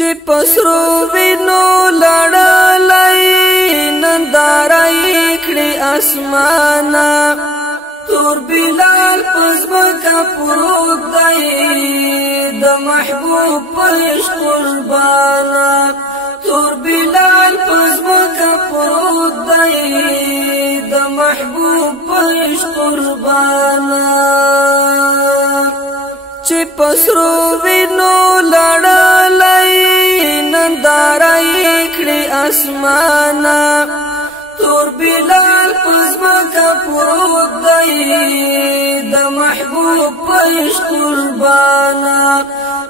چې پسرو وینو لړلای نندارای کړي اسمانه تور بلال پزمکا پروت دی د محبوب پش قربانا تور بلال پزمکا پروت دی د محبوب پش قربانا چې پسرو وینو لړلای نندارای کړي اسمانه تور بلال پزمکا پروت دی د محبوب پش قربانا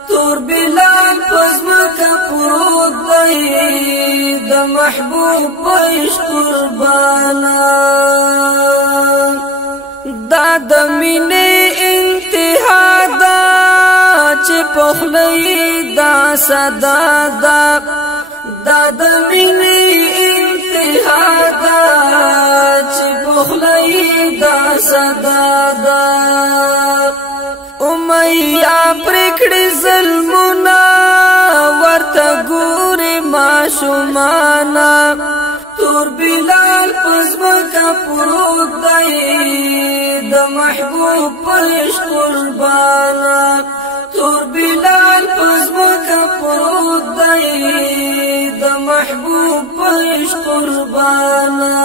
تور بلال پزمکا پروت دی د محبوب پش قربانا دا د مینې انتها دا چې پخلی دا صدا دا دا د مینې انتها دا چې پخلی دا صدا دا امیہ پرکړي ظلمونه ورته ګوري ماشومانا تور بلال پزمکا پروت دی د محبوب پش قربانا تور بلال پزمکا پروت دی د محبوب پش قربانا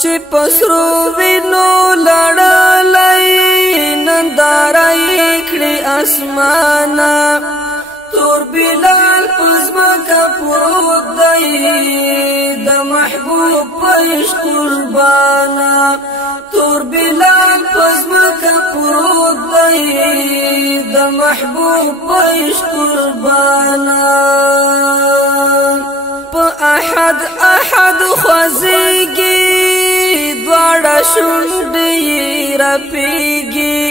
چې پسرو وینو لړلای نندارای کړي اسمانه تور بلال پزمکا پروت دی د محبوب پش قربانا تور بلال پزمکا پروت دی د محبوب پش قربانا په احد احد خوځيږي دواړه شونډې رپيږي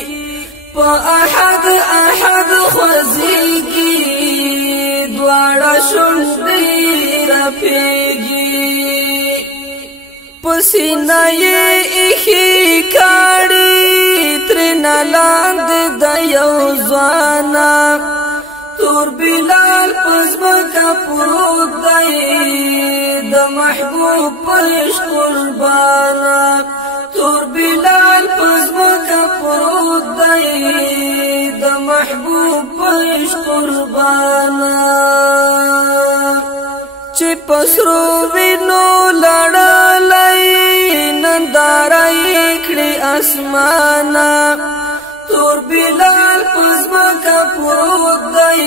په احد احد خوځيږي دواړه شونډې رپيږي پسینه یې ایښې کاړي ترنه لاندې د یو ځوانه تور بلال پزمکا پروت دی د محبوب پش قربانا تور بلال پزمکا پروت دی د محبوب پش قربانا چې پسرو وینو لړلای نندارای کړي اسمانه تور بلال پزمکا پروت دی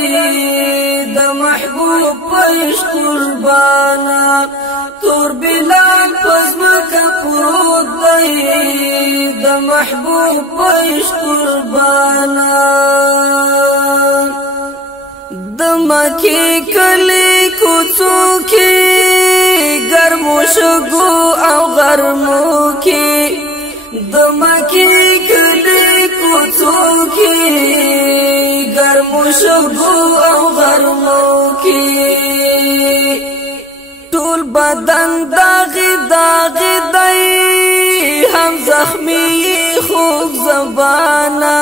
د محبوب پش قربانا تور بلال پزمکا پروت دی د محبوب پش قربانا د مکی کلی کوڅو کې ګرمو شګو او غرمو کې د مکی کلی کوڅو کې ګرمو شګو او غرمو کې ټول بدن داغي داغي دی هم زخمی خوږ زبانا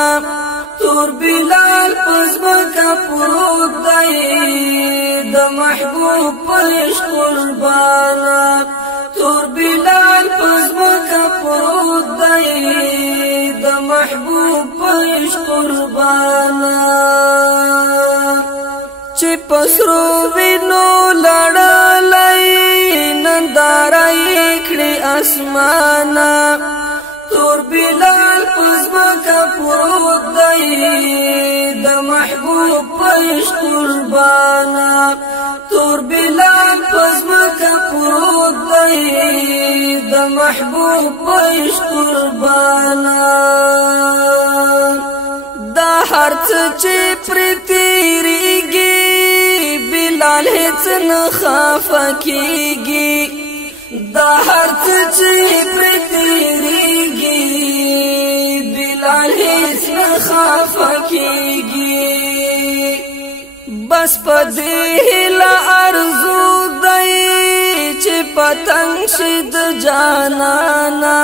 تور بلال پزمکا پروت دی د محبوب پش قربانا تور بلال پزمکا پروت دی د محبوب پش قربانا چې پسرو وینو لړلای نندارای کړي اسمانه تور بلال پزمکا پروت دی د محبوب پش قربانا تور بلال پزمکا پروت دی د محبوب پش قربانا دا هرڅ چې پرتیریږي بلال هیڅ نه خفه کیږي دا هرڅ چې پرتیریږي بلال هیڅ نه خفه کیږي بس په دې هیله ارزو دی چې پتنګ شي د جانانا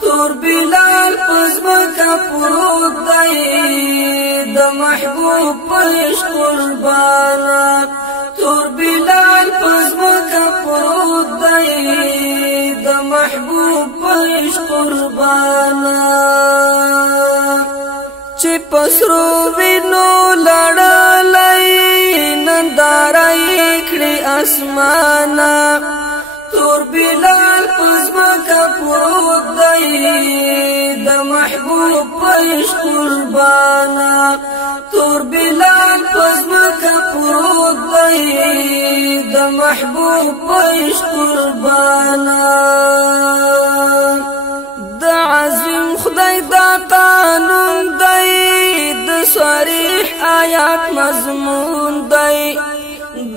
تور بلال پزمکا پروت دی د محبوب پش قربانا تور بلال پزمکا پروت دی د محبوب پش قربانا چی پسرو وینو لڑالی نندارائی کڑی اسمانا تور بلال پزمکا پروت دی د محبوب پش قربانا تور بلال پزمکا پروت دی د محبوب پش قربانا د عظیم خدای دا قانون دی د صریح آیات مضمون دی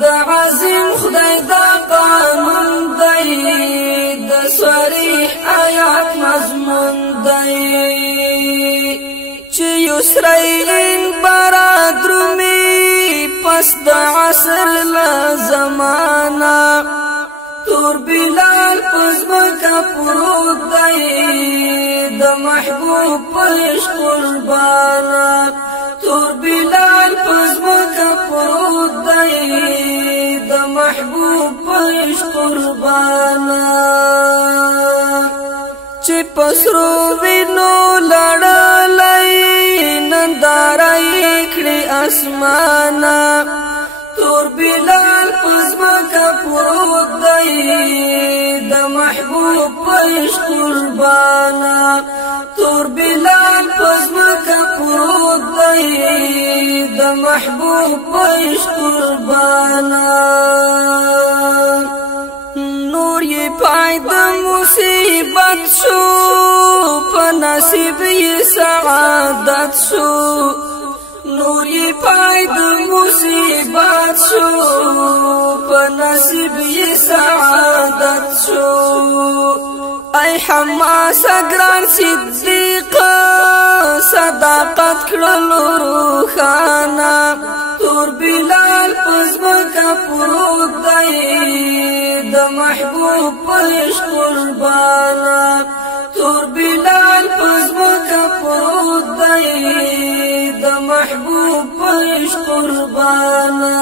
د عظیم خدای دا قانون دی د صریح آیات مضمون دی چې یسرین برادرمی پس د عصر لا زمانہ تور بلال پزمکا پروت دی د محبوب پش قربانا تور بلال پزمکا پروت دی د محبوب پش قربانا چی پسرو وینو لڑالی نندارائی کڑی اسمانا تور بلال پزمکا پروت دی د محبوب پش قربانا تور بلال پزمکا پروت دی د محبوب پش قربانا نور یہ پاید مصیبت شو پا نصیب یہ سعادت شو نور یہ پاید مصیبت شو پا نصیب یہ سعادت شو ای حماس اگران صدیق صداقت کرلو روخانا تور بلال پزمکا پروت دی د محبوب پش قربانا تور بلال پزمکا پروت دی د محبوب پش قربانا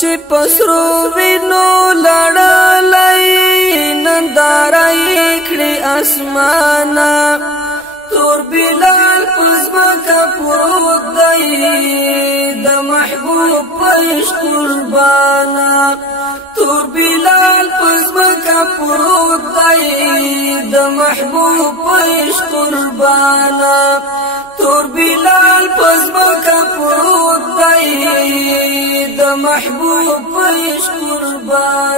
چی پسرو وینو لڑالی نندارائی کڑی اسمانا تور بلال پزمکا پروت دی د محبوب پش قربانا تور بلال پزمکا پروت دی د محبوب پش قربانا تور بلال پزمکا پروت دی د محبوب پش قربانا